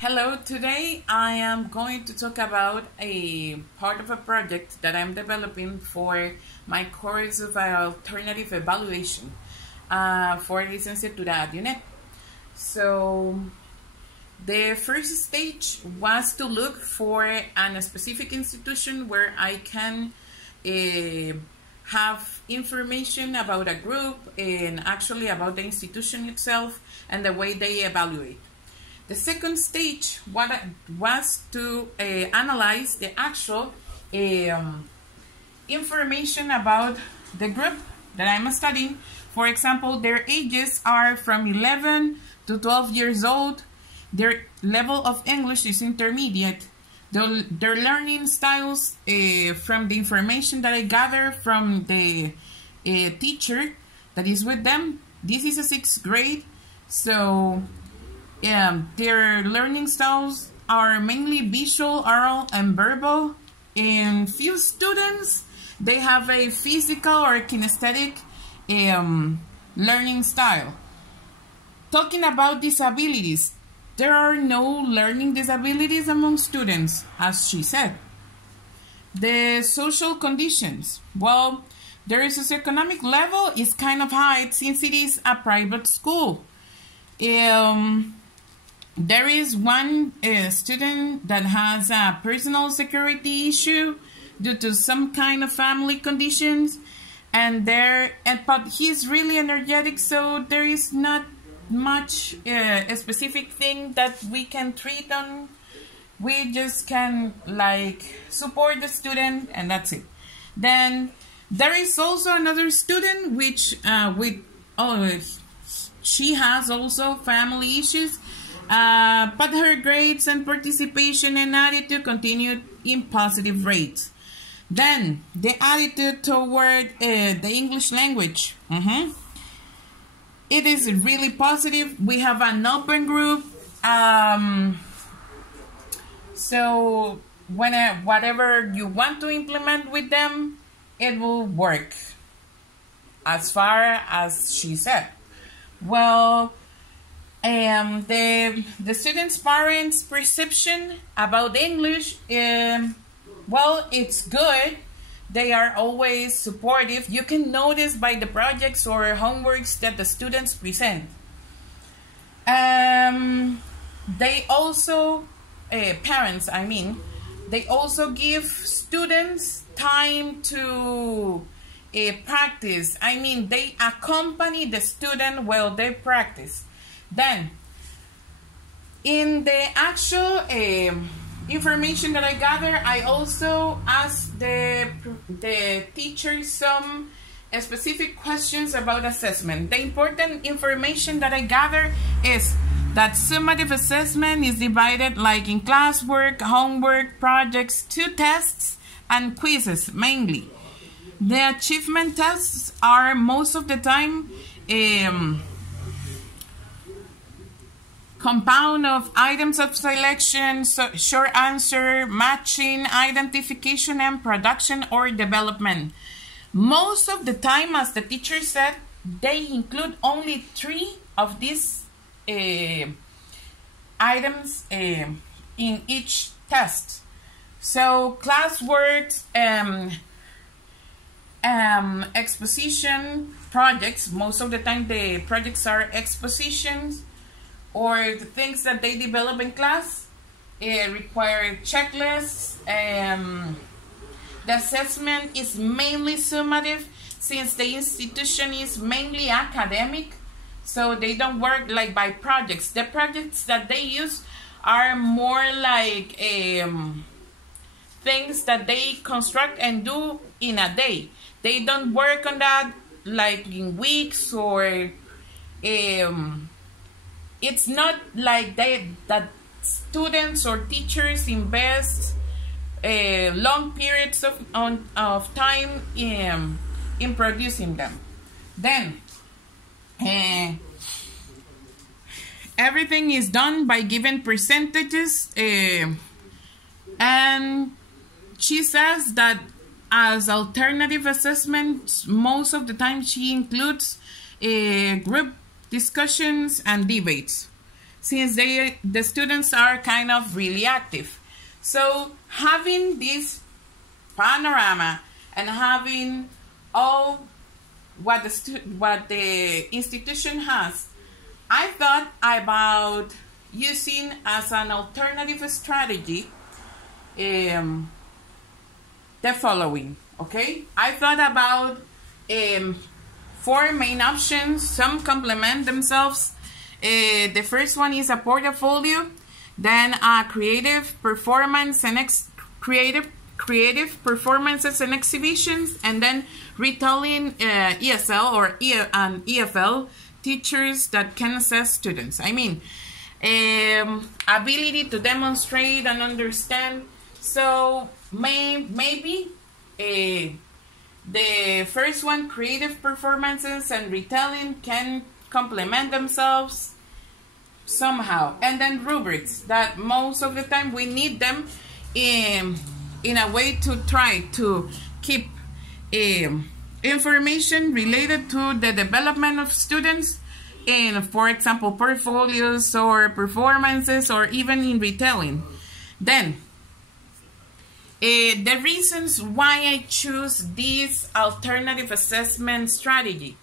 Hello, today I am going to talk about a part of a project that I'm developing for my course of alternative evaluation for Licenciatura at UNED. So the first stage was to look for a specific institution where I can have information about a group and actually about the institution itself and the way they evaluate. The second stage was to analyze the actual information about the group that I'm studying. For example, their ages are from 11 to 12 years old. Their level of English is intermediate. Their learning styles from the information that I gather from the teacher that is with them. This is a 6th grade, so their learning styles are mainly visual, oral, and verbal. In few students, they have a physical or kinesthetic learning style. Talking about disabilities, there are no learning disabilities among students, as she said. The social conditions, well, their socioeconomic level is kind of high since it is a private school. There is one student that has a personal security issue due to some kind of family conditions, but he's really energetic, so there is not much a specific thing that we can treat on. We just can support the student, and that's it. Then there is also another student which she has also family issues. But her grades and participation and attitude continued in positive rates. Then, the attitude toward the English language. It is really positive. We have an open group. So, whatever you want to implement with them, it will work. As far as she said. Well, the students' parents' perception about English, well, it's good. They are always supportive. You can notice by the projects or homeworks that the students present. They also, parents, I mean, they also give students time to practice. I mean, they accompany the student while they practice. Then, in the actual information that I gather, I also asked the teachers some specific questions about assessment. The important information that I gather is that summative assessment is divided like in classwork, homework, projects, 2 tests, and quizzes mainly. The achievement tests are most of the time compound of items of selection, short answer, matching, identification, and production or development. Most of the time, as the teacher said, they include only 3 of these items in each test. So classwork, exposition, projects, most of the time the projects are expositions, or the things that they develop in class require checklists. The assessment is mainly summative since the institution is mainly academic, so they don't work like by projects. The projects that they use are more like things that they construct and do in a day. They don't work on that like in weeks, or it's not like that students or teachers invest long periods of time in producing them. Then, everything is done by given percentages, and she says that as alternative assessments, most of the time she includes group discussions and debates. since the students are kind of really active. So having this panorama and having all what the institution has, I thought about using as an alternative strategy the following. Okay, I thought about 4 main options. Some complement themselves. The first one is a portfolio, then a creative performances and exhibitions, and then retelling ESL or EFL teachers that can assess students. I mean, ability to demonstrate and understand. So maybe the first one, creative performances and retelling, can complement themselves somehow. And then rubrics, that most of the time we need them in a way to try to keep information related to the development of students in, for example, portfolios or performances, or even in retelling. Then the reasons why I choose this alternative assessment strategy.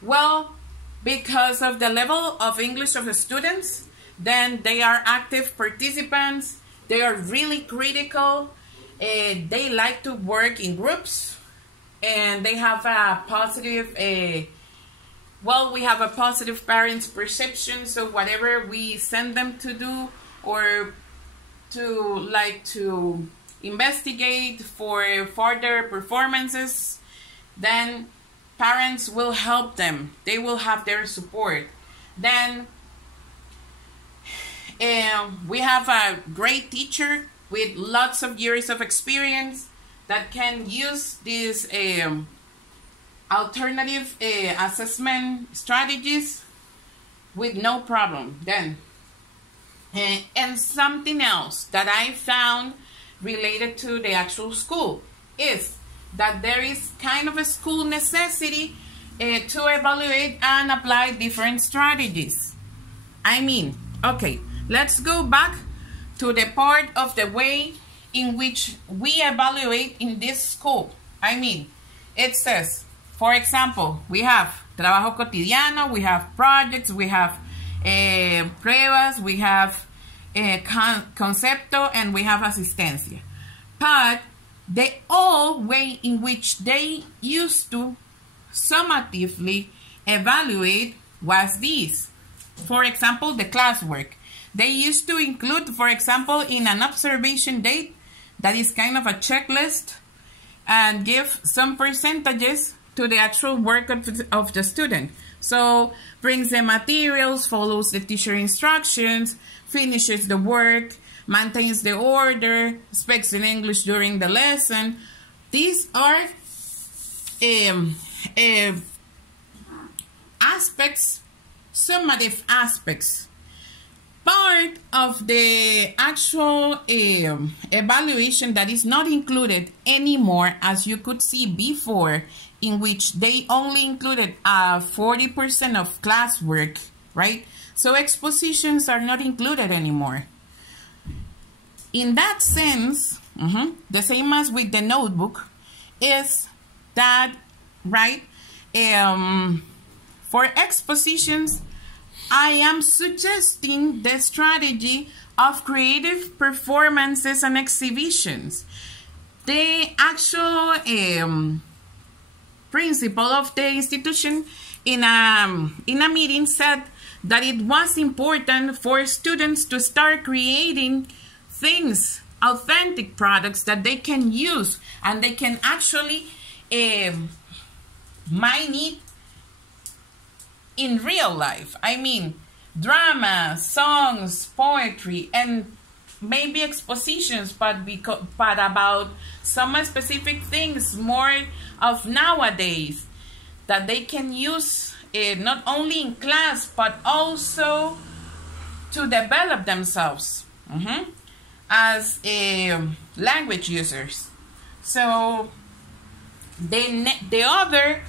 Well, because of the level of English of the students, then they are active participants, they are really critical, they like to work in groups, and they have a positive, we have a positive parents' perception, so whatever we send them to do or to investigate for further performances, then parents will help them. They will have their support. Then we have a great teacher with lots of years of experience that can use these alternative assessment strategies with no problem. Then and something else that I found related to the actual school is that there is kind of a school necessity to evaluate and apply different strategies. I mean, okay, let's go back to the part of the way in which we evaluate in this school. I mean, it says, for example, we have trabajo cotidiano, we have projects, we have pruebas, we have concepto, and we have asistencia. But the old way in which they used to summatively evaluate was this. For example, the classwork. They used to include, for example, in an observation date, that is kind of a checklist, and give some percentages to the actual work of the student. So, brings the materials, follows the teacher instructions, finishes the work, maintains the order, speaks in English during the lesson. These are aspects, summative aspects. Part of the actual evaluation that is not included anymore, as you could see before, in which they only included 40% of classwork, right? So expositions are not included anymore. In that sense, the same as with the notebook, is that, right, for expositions, I am suggesting the strategy of creative performances and exhibitions. The actual principal of the institution in a meeting said that it was important for students to start creating things, authentic products that they can use and they can actually mine it in real life. I mean, drama, songs, poetry, and maybe expositions, but about some specific things, more of nowadays, that they can use not only in class, but also to develop themselves as language users. So the other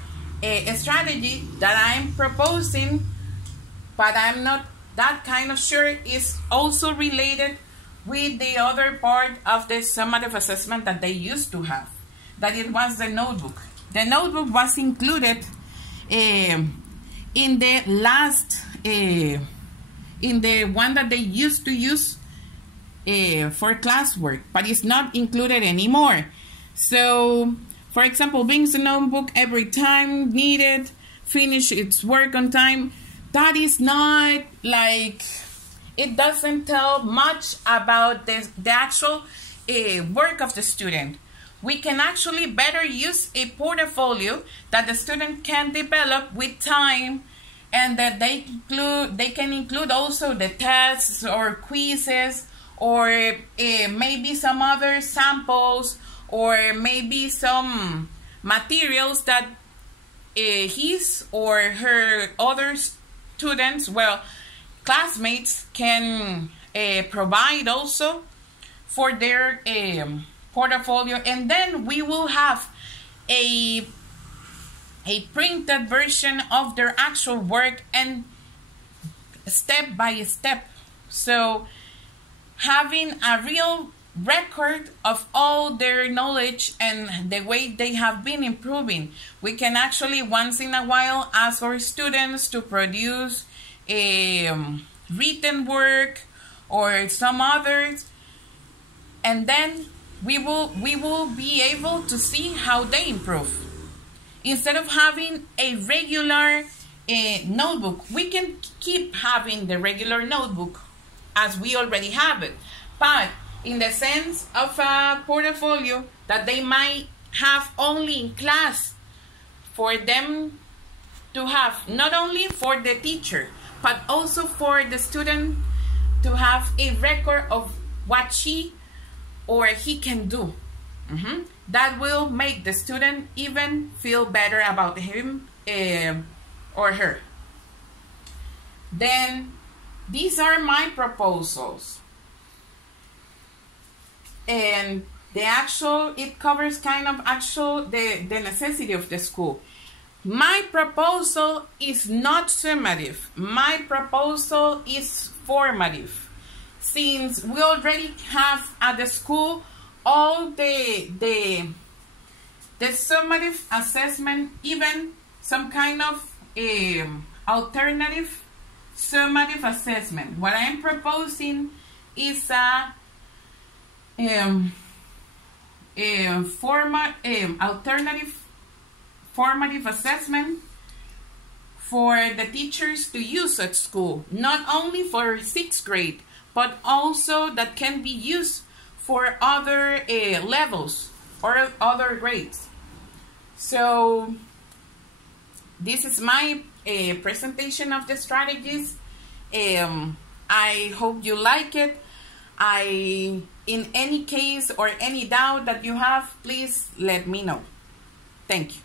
strategy that I'm proposing, but I'm not that kind of sure is also related with the other part of the summative assessment that they used to have, that it was the notebook. The notebook was included in the last, in the one that they used to use for classwork, but it's not included anymore. So, for example, brings the notebook every time needed, finish its work on time. That is not like, it doesn't tell much about the actual work of the student. We can actually better use a portfolio that the student can develop with time, and that they can include also the tests or quizzes, or maybe some other samples, or maybe some materials that his or her other students, well, classmates can provide also for their portfolio. And then we will have a printed version of their actual work, and step by step. So having a real record of all their knowledge and the way they have been improving. We can actually once in a while ask our students to produce a written work or some others, and then we will be able to see how they improve. Instead of having a regular notebook, we can keep having the regular notebook as we already have it, but in the sense of a portfolio that they might have only in class, for them to have, not only for the teacher, but also for the student to have a record of what she or he can do. That will make the student even feel better about him or her. Then these are my proposals. And the actual, it covers kind of actual, the necessity of the school. My proposal is not summative. My proposal is formative. Since we already have at the school all the summative assessment, even some kind of alternative summative assessment. What I am proposing is a alternative formative assessment for the teachers to use at school, not only for 6th grade, but also that can be used for other levels or other grades. So this is my presentation of the strategies. I hope you like it. In any case or any doubt that you have, please let me know. Thank you.